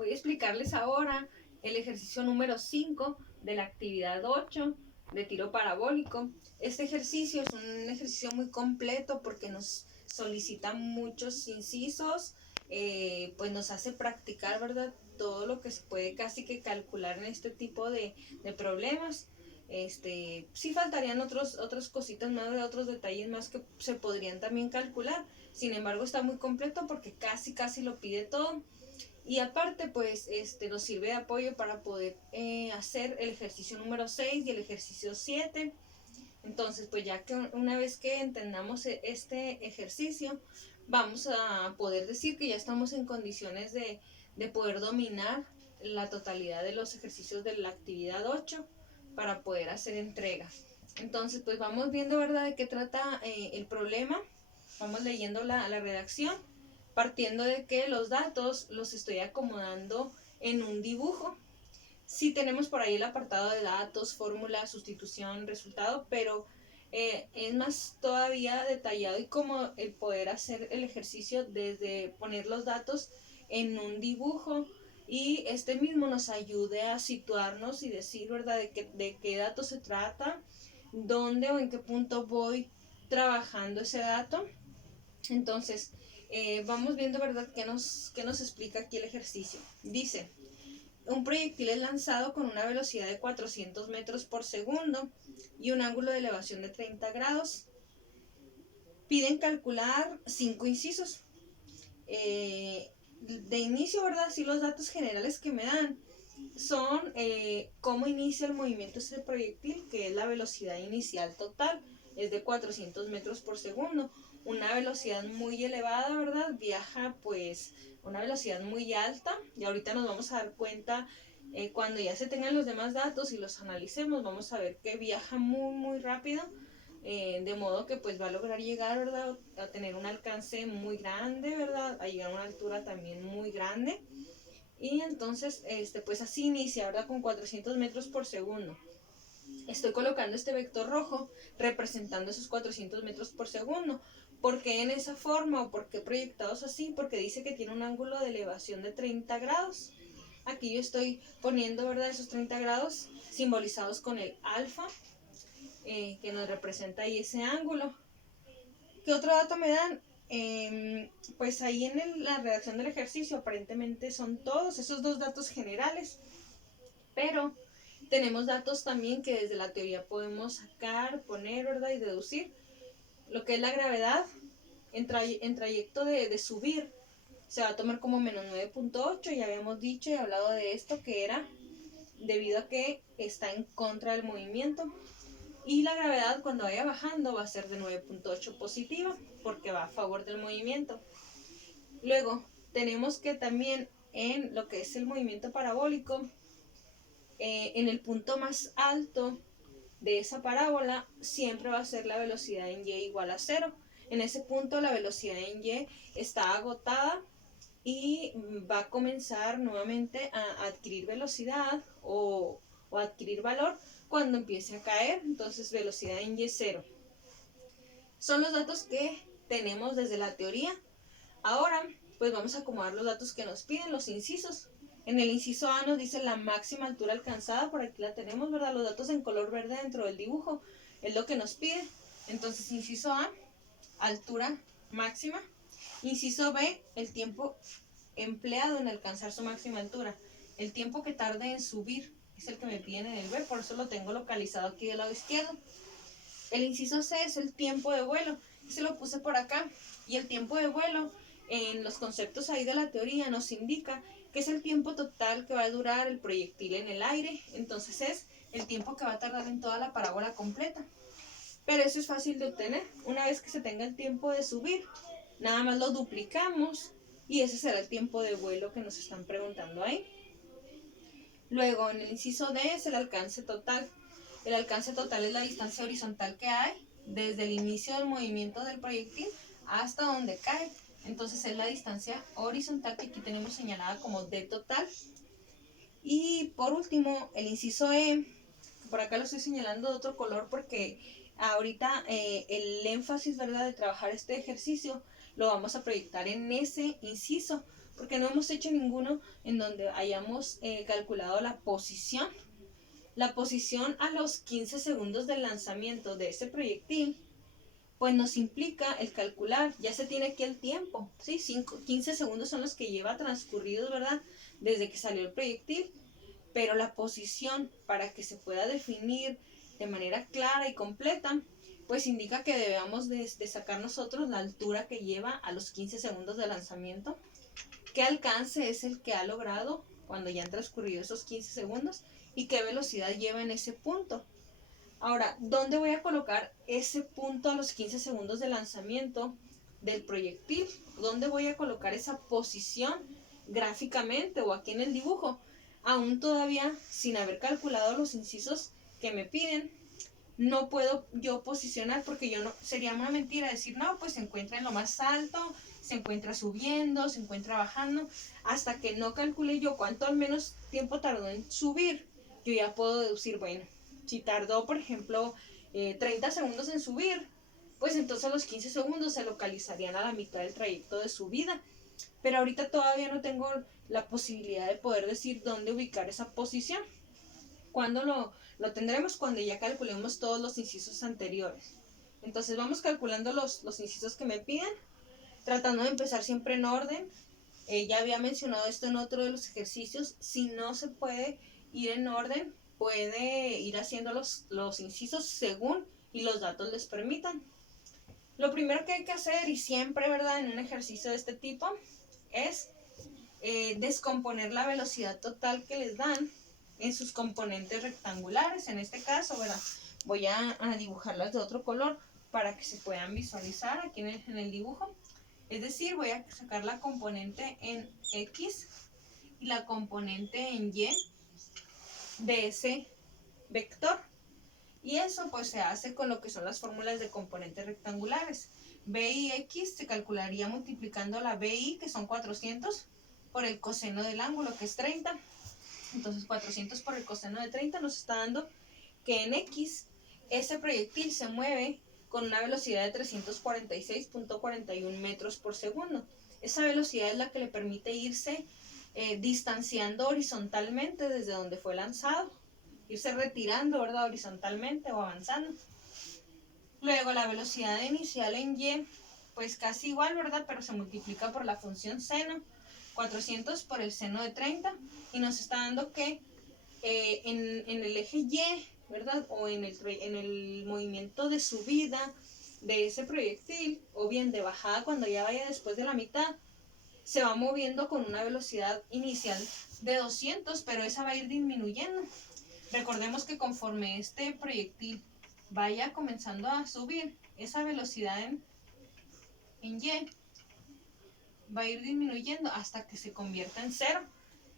Voy a explicarles ahora el ejercicio número 5 de la actividad 8 de tiro parabólico. Este ejercicio es un ejercicio muy completo porque nos solicita muchos incisos, pues nos hace practicar, ¿verdad?, todo lo que se puede casi que calcular en este tipo de problemas. Sí faltarían otras cositas más, de otros detalles más que se podrían también calcular. Sin embargo, está muy completo porque casi lo pide todo. Y aparte, pues, nos sirve de apoyo para poder hacer el ejercicio número 6 y el ejercicio 7. Entonces, pues ya que una vez que entendamos este ejercicio, vamos a poder decir que ya estamos en condiciones de poder dominar la totalidad de los ejercicios de la actividad 8 para poder hacer entrega. Entonces, pues vamos viendo, ¿verdad?, de qué trata el problema. Vamos leyendo la redacción, partiendo de que los datos los estoy acomodando en un dibujo. Sí tenemos por ahí el apartado de datos, fórmula, sustitución, resultado, pero es más todavía detallado y como el poder hacer el ejercicio desde poner los datos en un dibujo y este mismo nos ayude a situarnos y decir, ¿verdad?, de qué datos se trata, dónde o en qué punto voy trabajando ese dato. Entonces, vamos viendo, ¿verdad?, qué nos explica aquí el ejercicio. Dice: un proyectil es lanzado con una velocidad de 400 metros por segundo y un ángulo de elevación de 30 grados. Piden calcular 5 incisos. De inicio, ¿verdad?, sí, los datos generales que me dan son cómo inicia el movimiento este proyectil, que es la velocidad inicial total, es de 400 metros por segundo. Una velocidad muy elevada, ¿verdad? Viaja pues una velocidad muy alta y ahorita nos vamos a dar cuenta cuando ya se tengan los demás datos y los analicemos, vamos a ver que viaja muy rápido, de modo que pues va a lograr llegar, ¿verdad?, a tener un alcance muy grande, ¿verdad?, a llegar a una altura también muy grande. Y entonces, pues así inicia, ¿verdad?, con 400 metros por segundo. Estoy colocando este vector rojo representando esos 400 metros por segundo. ¿Por qué en esa forma o por qué proyectados así? Porque dice que tiene un ángulo de elevación de 30 grados. Aquí yo estoy poniendo, ¿verdad?, esos 30 grados simbolizados con el alfa, que nos representa ahí ese ángulo. ¿Qué otro dato me dan? Pues ahí en la redacción del ejercicio aparentemente son todos esos dos datos generales, pero tenemos datos también que desde la teoría podemos sacar, poner, ¿verdad?, y deducir. Lo que es la gravedad en trayecto de subir se va a tomar como menos 9.8, ya habíamos dicho y hablado de esto, que era debido a que está en contra del movimiento. Y la gravedad cuando vaya bajando va a ser de 9.8 positiva porque va a favor del movimiento. Luego tenemos que también en lo que es el movimiento parabólico, en el punto más alto de esa parábola siempre va a ser la velocidad en y igual a 0. En ese punto la velocidad en y está agotada y va a comenzar nuevamente a adquirir velocidad o adquirir valor cuando empiece a caer. Entonces velocidad en y 0. Son los datos que tenemos desde la teoría. Ahora pues vamos a acomodar los datos que nos piden, los incisos. En el inciso A nos dice la máxima altura alcanzada, por aquí la tenemos, ¿verdad? Los datos en color verde dentro del dibujo es lo que nos pide. Entonces, inciso A, altura máxima. Inciso B, el tiempo empleado en alcanzar su máxima altura. El tiempo que tarde en subir es el que me piden en el B, por eso lo tengo localizado aquí del lado izquierdo. El inciso C es el tiempo de vuelo, se lo puse por acá. Y el tiempo de vuelo, en los conceptos ahí de la teoría, nos indica que es el tiempo total que va a durar el proyectil en el aire. Entonces es el tiempo que va a tardar en toda la parábola completa. Pero eso es fácil de obtener. Una vez que se tenga el tiempo de subir, nada más lo duplicamos y ese será el tiempo de vuelo que nos están preguntando ahí. Luego, en el inciso D es el alcance total. El alcance total es la distancia horizontal que hay desde el inicio del movimiento del proyectil hasta donde cae. Entonces es la distancia horizontal que aquí tenemos señalada como D total. Y por último, el inciso E, por acá lo estoy señalando de otro color porque ahorita el énfasis, ¿verdad?, de trabajar este ejercicio lo vamos a proyectar en ese inciso. porque no hemos hecho ninguno en donde hayamos calculado la posición. La posición a los 15 segundos del lanzamiento de ese proyectil, pues nos implica el calcular, ya se tiene aquí el tiempo, ¿sí? 15 segundos son los que lleva transcurridos, ¿verdad? Desde que salió el proyectil, pero la posición para que se pueda definir de manera clara y completa, pues indica que debemos de sacar nosotros la altura que lleva a los 15 segundos de lanzamiento, qué alcance es el que ha logrado cuando ya han transcurrido esos 15 segundos y qué velocidad lleva en ese punto. Ahora, ¿dónde voy a colocar ese punto a los 15 segundos de lanzamiento del proyectil? ¿Dónde voy a colocar esa posición gráficamente o aquí en el dibujo? Aún todavía, sin haber calculado los incisos que me piden, no puedo yo posicionar, porque yo no, sería una mentira decir, no, pues se encuentra en lo más alto, se encuentra subiendo, se encuentra bajando, hasta que no calcule yo cuánto al menos tiempo tardó en subir, yo ya puedo deducir, bueno, si tardó, por ejemplo, 30 segundos en subir, pues entonces los 15 segundos se localizarían a la mitad del trayecto de subida. Pero ahorita todavía no tengo la posibilidad de poder decir dónde ubicar esa posición. ¿Cuándo lo tendremos? Cuando ya calculemos todos los incisos anteriores. Entonces vamos calculando los incisos que me piden, tratando de empezar siempre en orden. Ya había mencionado esto en otro de los ejercicios. Si no se puede ir en orden, puede ir haciendo los incisos según y los datos les permitan. Lo primero que hay que hacer, y siempre, ¿verdad?, en un ejercicio de este tipo, es descomponer la velocidad total que les dan en sus componentes rectangulares. En este caso, ¿verdad?, voy a dibujarlas de otro color para que se puedan visualizar aquí en el dibujo. Es decir, voy a sacar la componente en X y la componente en Y de ese vector. Y eso pues se hace con lo que son las fórmulas de componentes rectangulares. BIX se calcularía multiplicando la BI, que son 400, por el coseno del ángulo, que es 30. Entonces 400 por el coseno de 30 nos está dando que en X ese proyectil se mueve con una velocidad de 346.41 metros por segundo. Esa velocidad es la que le permite irse distanciando horizontalmente desde donde fue lanzado, irse retirando, ¿verdad?, horizontalmente o avanzando. Luego la velocidad inicial en Y, pues casi igual, ¿verdad?, pero se multiplica por la función seno, 400 por el seno de 30, y nos está dando que en el eje Y, ¿verdad?, o en el movimiento de subida de ese proyectil, o bien de bajada cuando ya vaya después de la mitad, se va moviendo con una velocidad inicial de 200, pero esa va a ir disminuyendo. Recordemos que conforme este proyectil vaya comenzando a subir, esa velocidad en Y va a ir disminuyendo hasta que se convierta en cero.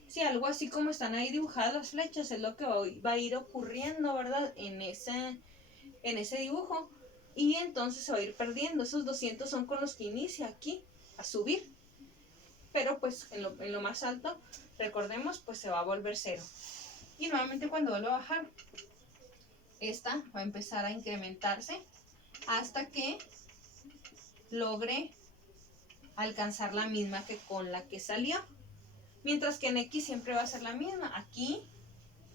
Sí, algo así como están ahí dibujadas las flechas es lo que va a ir ocurriendo, ¿verdad?, en ese dibujo. Y entonces se va a ir perdiendo. Esos 200 son con los que inicia aquí a subir. Pero pues en lo más alto, recordemos, pues se va a volver cero. Y nuevamente cuando vuelva a bajar, esta va a empezar a incrementarse hasta que logre alcanzar la misma que con la que salió. Mientras que en X siempre va a ser la misma, aquí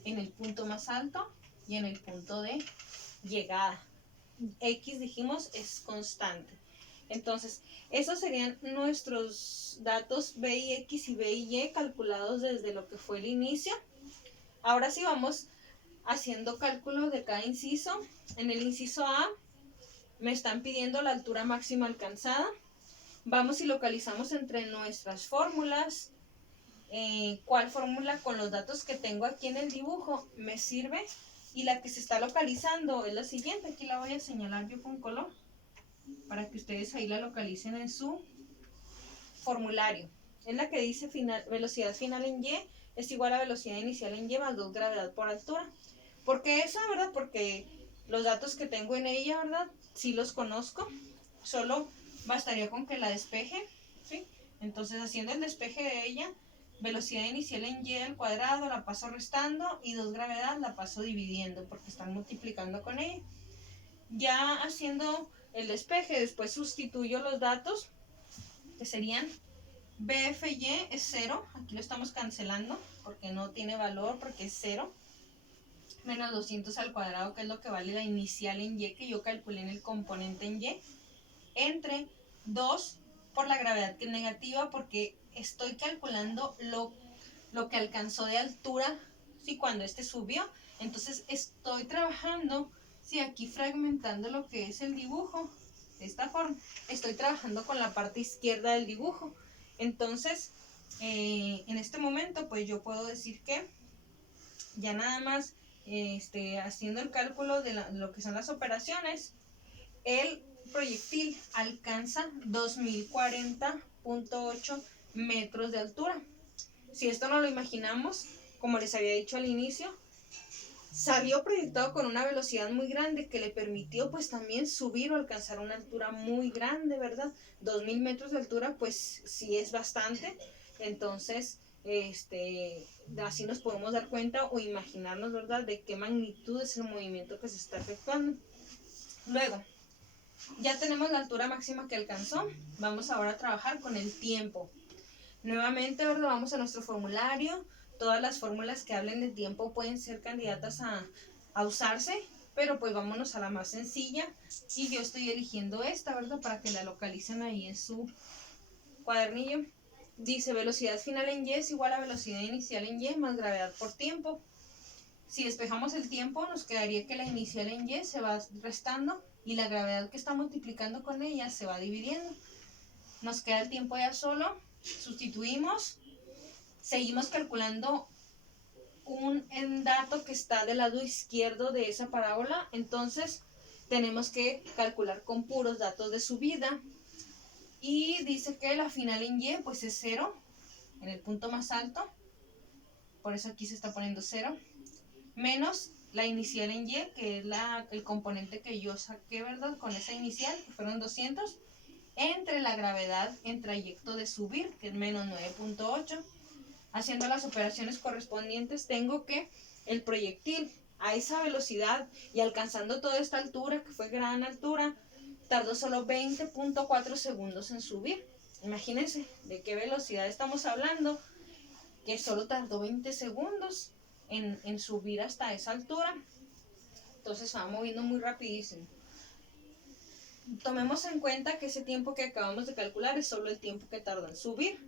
en el punto más alto y en el punto de llegada. X, dijimos, es constante. Entonces, esos serían nuestros datos BIX y BIY calculados desde lo que fue el inicio. Ahora sí vamos haciendo cálculo de cada inciso. En el inciso A me están pidiendo la altura máxima alcanzada. Vamos y localizamos entre nuestras fórmulas cuál fórmula con los datos que tengo aquí en el dibujo me sirve, y la que se está localizando es la siguiente. Aquí la voy a señalar yo con color para que ustedes ahí la localicen en su formulario. Es la que dice velocidad final en Y es igual a velocidad inicial en Y más 2 gravedad por altura. ¿Por qué esa, verdad? Porque los datos que tengo en ella, ¿verdad?, sí los conozco. Solo bastaría con que la despeje, ¿sí? Entonces, haciendo el despeje de ella, velocidad inicial en Y al cuadrado la paso restando y 2 gravedad la paso dividiendo porque están multiplicando con ella. Ya haciendo el despeje, después sustituyo los datos, que serían BFY es 0, aquí lo estamos cancelando porque no tiene valor, porque es 0. Menos 200 al cuadrado, que es lo que vale la inicial en Y, que yo calculé en el componente en Y, entre 2 por la gravedad, que es negativa, porque estoy calculando lo que alcanzó de altura, ¿sí? Cuando este subió. Entonces estoy trabajando, ¿sí? Aquí fragmentando lo que es el dibujo, de esta forma. Estoy trabajando con la parte izquierda del dibujo. Entonces, en este momento, pues yo puedo decir que ya nada más haciendo el cálculo de lo que son las operaciones, el proyectil alcanza 2040.8 metros de altura. Si esto no lo imaginamos, como les había dicho al inicio, salió proyectado con una velocidad muy grande que le permitió pues también subir o alcanzar una altura muy grande, ¿verdad? 2000 metros de altura pues sí es bastante. Entonces así nos podemos dar cuenta o imaginarnos, ¿verdad?, de qué magnitud es el movimiento que se está efectuando. Luego, ya tenemos la altura máxima que alcanzó. Vamos ahora a trabajar con el tiempo. Nuevamente, ¿verdad?, vamos a nuestro formulario. Todas las fórmulas que hablen de tiempo pueden ser candidatas a usarse, pero pues vámonos a la más sencilla. Y yo estoy eligiendo esta, ¿verdad?, para que la localicen ahí en su cuadernillo. Dice, velocidad final en Y es igual a velocidad inicial en Y más gravedad por tiempo. Si despejamos el tiempo, nos quedaría que la inicial en Y se va restando y la gravedad que está multiplicando con ella se va dividiendo. Nos queda el tiempo ya solo. Sustituimos. Seguimos calculando un dato que está del lado izquierdo de esa parábola. Entonces, tenemos que calcular con puros datos de subida. Y dice que la final en Y pues es 0, en el punto más alto. Por eso aquí se está poniendo 0. Menos la inicial en Y, que es el componente que yo saqué, ¿verdad?, con esa inicial, que fueron 200, entre la gravedad en trayecto de subir, que es menos 9.8. Haciendo las operaciones correspondientes, tengo que el proyectil a esa velocidad y alcanzando toda esta altura, que fue gran altura, tardó solo 20.4 segundos en subir. Imagínense de qué velocidad estamos hablando, que solo tardó 20 segundos en subir hasta esa altura. Entonces se va moviendo muy rapidísimo. Tomemos en cuenta que ese tiempo que acabamos de calcular es solo el tiempo que tardó en subir.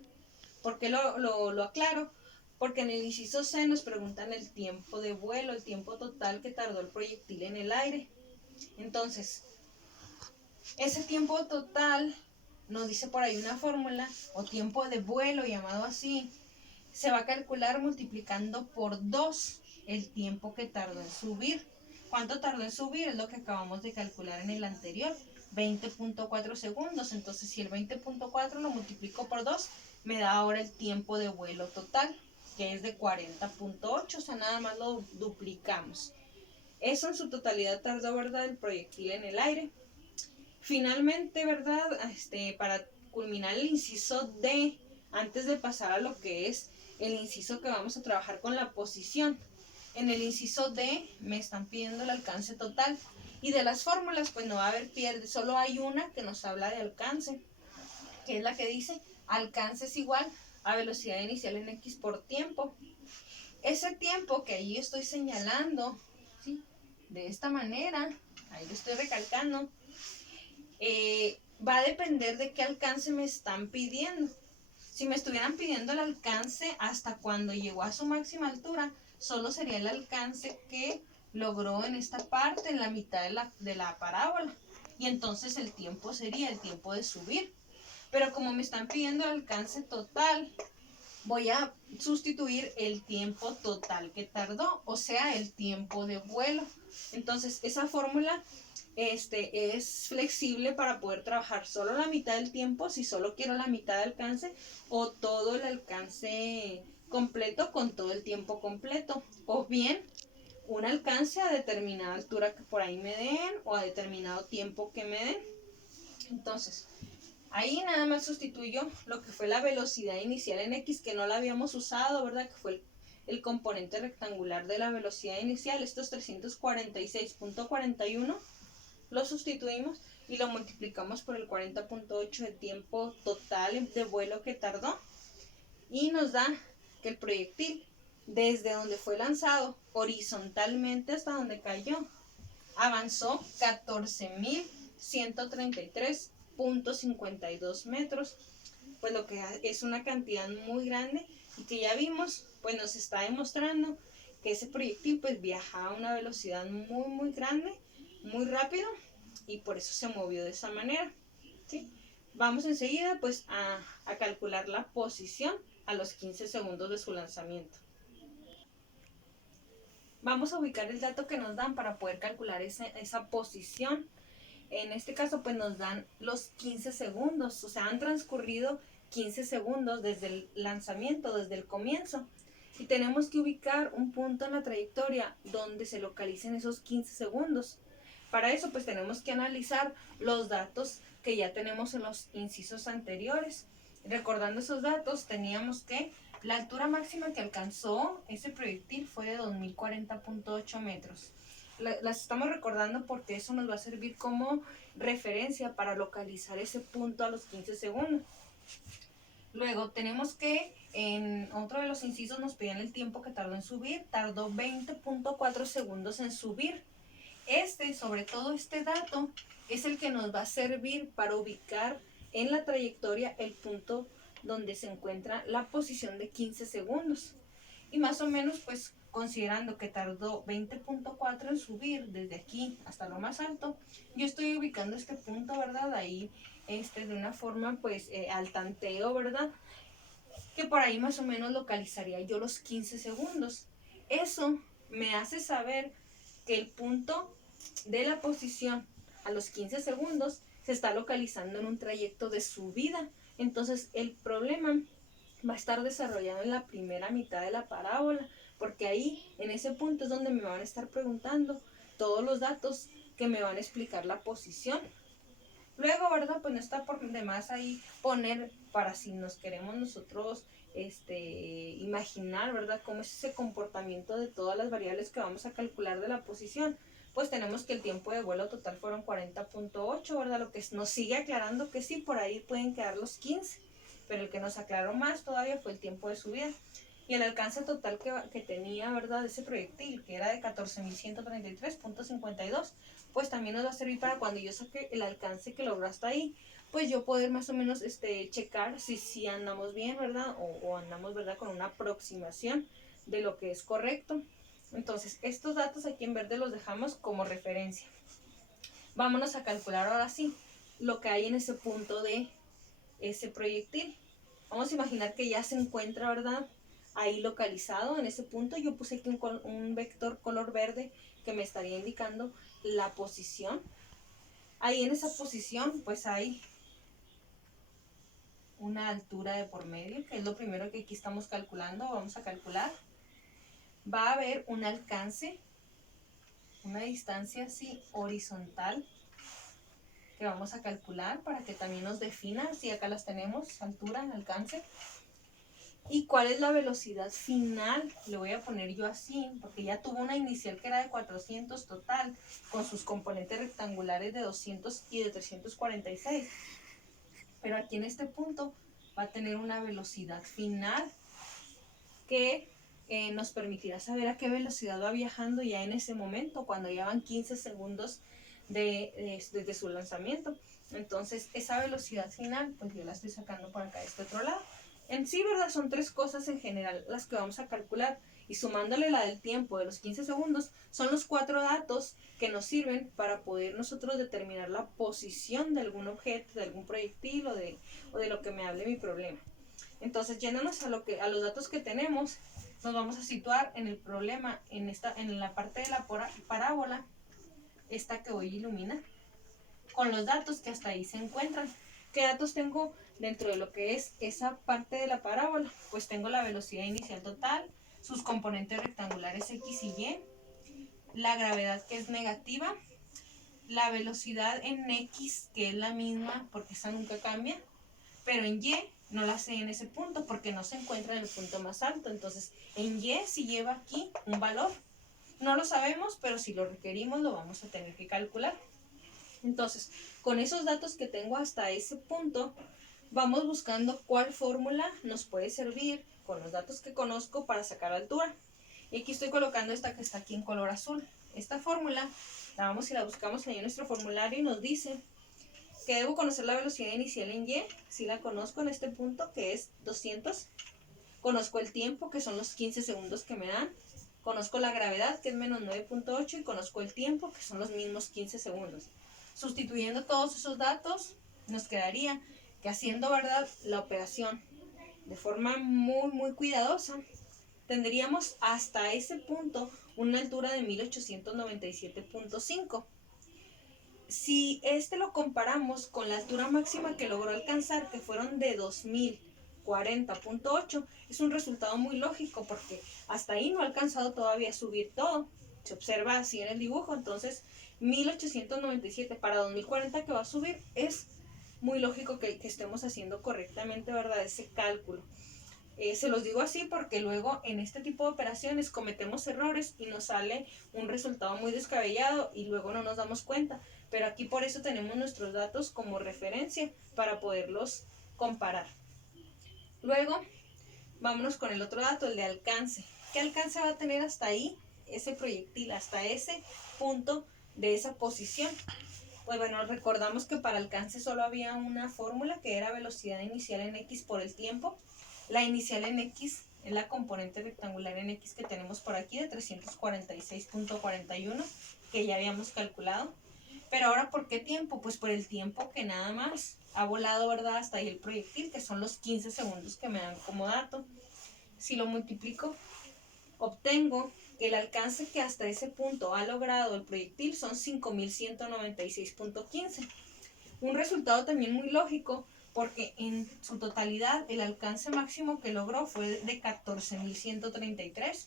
¿Por qué lo aclaro? Porque en el inciso C nos preguntan el tiempo de vuelo, el tiempo total que tardó el proyectil en el aire. Entonces, ese tiempo total, nos dice por ahí una fórmula, o tiempo de vuelo llamado así, se va a calcular multiplicando por 2 el tiempo que tardó en subir. ¿Cuánto tardó en subir? Es lo que acabamos de calcular en el anterior, 20.4 segundos. Entonces, si el 20.4 lo multiplico por 2, me da ahora el tiempo de vuelo total, que es de 40.8, o sea, nada más lo duplicamos. Eso en su totalidad tardó, ¿verdad?, el proyectil en el aire. Finalmente, ¿verdad?, para culminar el inciso D, antes de pasar a lo que es el inciso que vamos a trabajar con la posición. En el inciso D me están pidiendo el alcance total. Y de las fórmulas, pues no va a haber pierde. Solo hay una que nos habla de alcance, que es la que dice alcance es igual a velocidad inicial en X por tiempo. Ese tiempo que ahí estoy señalando, ¿sí?, de esta manera, ahí lo estoy recalcando, va a depender de qué alcance me están pidiendo. Si me estuvieran pidiendo el alcance hasta cuando llegó a su máxima altura, solo sería el alcance que logró en esta parte, en la mitad de la parábola. Y entonces el tiempo sería el tiempo de subir. Pero como me están pidiendo el alcance total, voy a sustituir el tiempo total que tardó, o sea, el tiempo de vuelo. Entonces, esa fórmula es flexible para poder trabajar solo la mitad del tiempo, si solo quiero la mitad de alcance, o todo el alcance completo con todo el tiempo completo, o bien un alcance a determinada altura que por ahí me den, o a determinado tiempo que me den. Entonces, ahí nada más sustituyo lo que fue la velocidad inicial en X, que no la habíamos usado, ¿verdad?, que fue el componente rectangular de la velocidad inicial, estos 346.41, lo sustituimos y lo multiplicamos por el 40.8 de tiempo total de vuelo que tardó, y nos da que el proyectil, desde donde fue lanzado horizontalmente hasta donde cayó, avanzó 14.133.52 metros, pues lo que es una cantidad muy grande, y que ya vimos, pues nos está demostrando que ese proyectil pues viaja a una velocidad muy grande, muy rápido, y por eso se movió de esa manera, ¿sí? Vamos enseguida pues a calcular la posición a los 15 segundos de su lanzamiento. Vamos a ubicar el dato que nos dan para poder calcular esa posición. En este caso pues nos dan los 15 segundos, o sea, han transcurrido 15 segundos desde el lanzamiento, desde el comienzo. Y tenemos que ubicar un punto en la trayectoria donde se localicen esos 15 segundos. Para eso pues tenemos que analizar los datos que ya tenemos en los incisos anteriores. Recordando esos datos, teníamos que la altura máxima que alcanzó ese proyectil fue de 2040.8 metros. Las estamos recordando porque eso nos va a servir como referencia para localizar ese punto a los 15 segundos. Luego tenemos que en otro de los incisos nos pedían el tiempo que tardó en subir. Tardó 20.4 segundos en subir. Sobre todo este dato, es el que nos va a servir para ubicar en la trayectoria el punto donde se encuentra la posición de 15 segundos. Y más o menos, pues considerando que tardó 20.4 en subir desde aquí hasta lo más alto, yo estoy ubicando este punto, ¿verdad? Ahí, de una forma, pues, al tanteo, ¿verdad? Que por ahí más o menos localizaría yo los 15 segundos. Eso me hace saber que el punto de la posición a los 15 segundos se está localizando en un trayecto de subida. Entonces el problema va a estar desarrollado en la primera mitad de la parábola, porque ahí en ese punto es donde me van a estar preguntando todos los datos que me van a explicar la posición. Luego, ¿verdad? Pues no está por demás ahí poner, para si nos queremos nosotros imaginar, ¿verdad? Cómo es ese comportamiento de todas las variables que vamos a calcular de la posición. Pues tenemos que el tiempo de vuelo total fueron 40.8, ¿verdad? Lo que nos sigue aclarando que sí, por ahí pueden quedar los 15, pero el que nos aclaró más todavía fue el tiempo de subida. Y el alcance total que tenía, ¿verdad? Ese proyectil, que era de 14.133.52, pues también nos va a servir para cuando yo saque el alcance que logró hasta ahí, pues yo poder más o menos checar si andamos bien, ¿verdad? O andamos, ¿verdad? Con una aproximación de lo que es correcto. Entonces, estos datos aquí en verde los dejamos como referencia. Vámonos a calcular ahora sí lo que hay en ese punto de ese proyectil. Vamos a imaginar que ya se encuentra, ¿verdad? Ahí localizado en ese punto. Yo puse aquí un vector color verde que me estaría indicando la posición. Ahí en esa posición pues hay una altura de por medio, que es lo primero que aquí estamos calculando. Vamos a calcular. Va a haber un alcance, una distancia así horizontal, que vamos a calcular para que también nos defina si acá las tenemos, altura, alcance. ¿Y cuál es la velocidad final? Le voy a poner yo así, porque ya tuvo una inicial que era de 400 total, con sus componentes rectangulares de 200 y de 346. Pero aquí en este punto va a tener una velocidad final que nos permitirá saber a qué velocidad va viajando ya en ese momento, cuando ya van 15 segundos desde su lanzamiento. Entonces esa velocidad final, pues yo la estoy sacando por acá de este otro lado. En sí, ¿verdad? Son tres cosas en general las que vamos a calcular, y sumándole la del tiempo de los 15 segundos, son los 4 datos que nos sirven para poder nosotros determinar la posición de algún objeto, de algún proyectil o de lo que me hable mi problema. Entonces, yéndonos a los datos que tenemos, nos vamos a situar en el problema, en la parte de la parábola, esta que hoy ilumina, con los datos que hasta ahí se encuentran. ¿Qué datos tengo dentro de lo que es esa parte de la parábola? Pues tengo la velocidad inicial total, sus componentes rectangulares X y Y, la gravedad que es negativa, la velocidad en X que es la misma porque esa nunca cambia, pero en Y no la sé en ese punto porque no se encuentra en el punto más alto. Entonces en Y si lleva aquí un valor, no lo sabemos, pero si lo requerimos lo vamos a tener que calcular. Entonces, con esos datos que tengo hasta ese punto, vamos buscando cuál fórmula nos puede servir con los datos que conozco para sacar altura. Y aquí estoy colocando esta que está aquí en color azul. Esta fórmula la vamos y la buscamos ahí en nuestro formulario y nos dice que debo conocer la velocidad inicial en y. Si la conozco en este punto, que es 200. Conozco el tiempo, que son los 15 segundos que me dan. Conozco la gravedad, que es menos 9.8, y conozco el tiempo, que son los mismos 15 segundos. Sustituyendo todos esos datos, nos quedaría que haciendo, ¿verdad?, la operación de forma muy cuidadosa, tendríamos hasta ese punto una altura de 1897.5. Si este lo comparamos con la altura máxima que logró alcanzar, que fueron de 2040.8, es un resultado muy lógico porque hasta ahí no ha alcanzado todavía a subir todo. Se observa así en el dibujo, entonces 1897 para 2040 que va a subir, es muy lógico que estemos haciendo correctamente, ¿verdad?, ese cálculo. Se los digo así porque luego en este tipo de operaciones cometemos errores y nos sale un resultado muy descabellado y luego no nos damos cuenta. Pero aquí por eso tenemos nuestros datos como referencia para poderlos comparar. Luego, vámonos con el otro dato, el de alcance. ¿Qué alcance va a tener hasta ahí ese proyectil, hasta ese punto de esa posición? Pues bueno, recordamos que para alcance solo había una fórmula que era velocidad inicial en x por el tiempo. La inicial en x es la componente rectangular en x que tenemos por aquí de 346.41, que ya habíamos calculado. Pero ahora, ¿por qué tiempo? Pues por el tiempo que nada más ha volado, ¿verdad?, hasta ahí el proyectil, que son los 15 segundos que me dan como dato. Si lo multiplico, obtengo que el alcance que hasta ese punto ha logrado el proyectil son 5196.15. Un resultado también muy lógico porque en su totalidad el alcance máximo que logró fue de 14.133.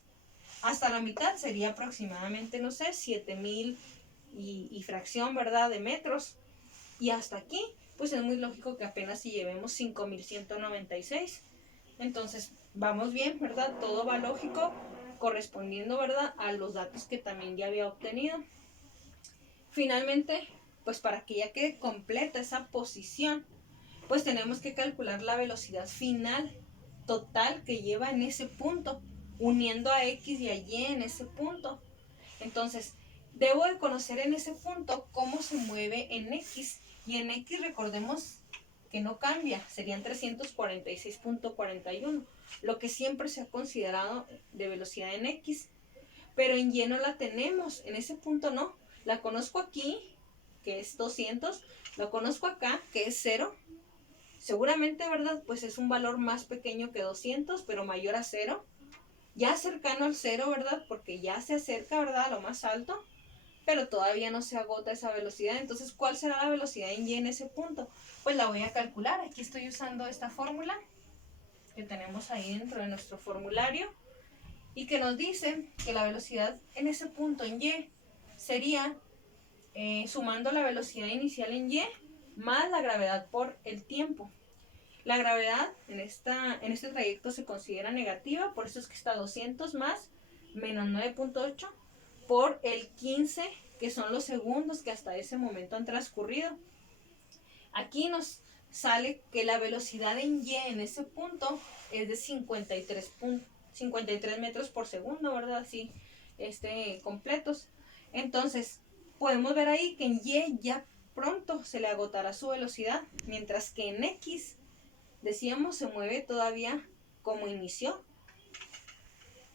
Hasta la mitad sería aproximadamente, no sé, 7.000 y fracción, ¿verdad?, de metros. Y hasta aquí, pues es muy lógico que apenas si llevemos 5.196. Entonces, vamos bien, ¿verdad? Todo va lógico, correspondiendo, ¿verdad?, a los datos que también ya había obtenido. Finalmente, pues para que ya quede completa esa posición, pues tenemos que calcular la velocidad final total que lleva en ese punto, uniendo a X y a Y en ese punto. Entonces, debo de conocer en ese punto cómo se mueve en X. Y en X recordemos que no cambia, serían 346.41, lo que siempre se ha considerado de velocidad en X. Pero en Y no la tenemos, en ese punto no. La conozco aquí, que es 200, la conozco acá, que es 0. Seguramente, ¿verdad?, pues es un valor más pequeño que 200, pero mayor a 0. Ya cercano al 0, ¿verdad?, porque ya se acerca, ¿verdad?, a lo más alto, pero todavía no se agota esa velocidad. Entonces, ¿cuál será la velocidad en Y en ese punto? Pues la voy a calcular. Aquí estoy usando esta fórmula que tenemos ahí dentro de nuestro formulario y que nos dice que la velocidad en ese punto en Y sería sumando la velocidad inicial en Y más la gravedad por el tiempo. La gravedad en este trayecto se considera negativa, por eso es que está 200 más menos 9.8 por el 15, que son los segundos que hasta ese momento han transcurrido. Aquí nos sale que la velocidad en Y en ese punto es de 53 metros por segundo, ¿verdad? Así, completos. Entonces, podemos ver ahí que en Y ya pronto se le agotará su velocidad, mientras que en X, decíamos, se mueve todavía como inició.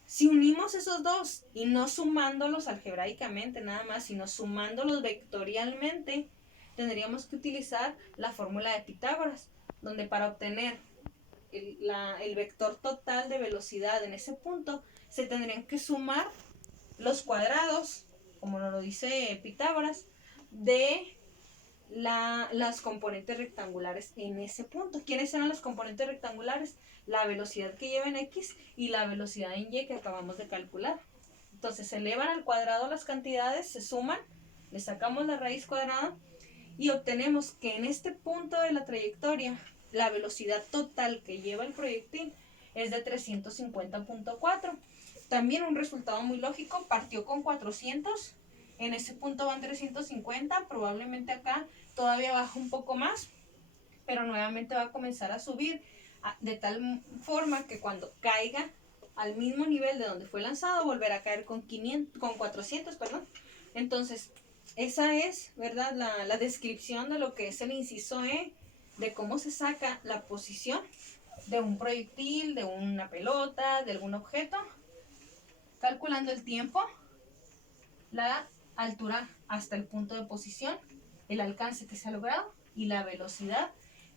Si unimos esos dos y no sumándolos algebraicamente nada más, sino sumándolos vectorialmente, tendríamos que utilizar la fórmula de Pitágoras, donde para obtener el vector total de velocidad en ese punto, se tendrían que sumar los cuadrados, como nos lo dice Pitágoras, de las componentes rectangulares en ese punto. ¿Quiénes eran los componentes rectangulares? La velocidad que lleva en X y la velocidad en Y que acabamos de calcular. Entonces se elevan al cuadrado las cantidades, se suman, le sacamos la raíz cuadrada y obtenemos que en este punto de la trayectoria la velocidad total que lleva el proyectil es de 350.4. También un resultado muy lógico, partió con 400 En ese punto van 350, probablemente acá todavía baja un poco más, pero nuevamente va a comenzar a subir de tal forma que cuando caiga al mismo nivel de donde fue lanzado, volverá a caer con 400, perdón. Entonces, esa es, ¿verdad?, la descripción de lo que es el inciso E, de cómo se saca la posición de un proyectil, de una pelota, de algún objeto, calculando el tiempo, la altura hasta el punto de posición, el alcance que se ha logrado y la velocidad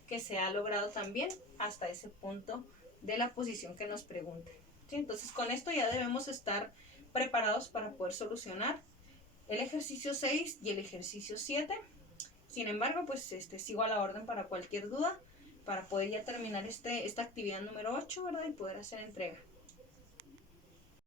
que se ha logrado también hasta ese punto de la posición que nos pregunte. ¿Sí? Entonces, con esto ya debemos estar preparados para poder solucionar el ejercicio 6 y el ejercicio 7. Sin embargo, pues sigo a la orden para cualquier duda, para poder ya terminar esta actividad número 8, ¿verdad? Y poder hacer entrega.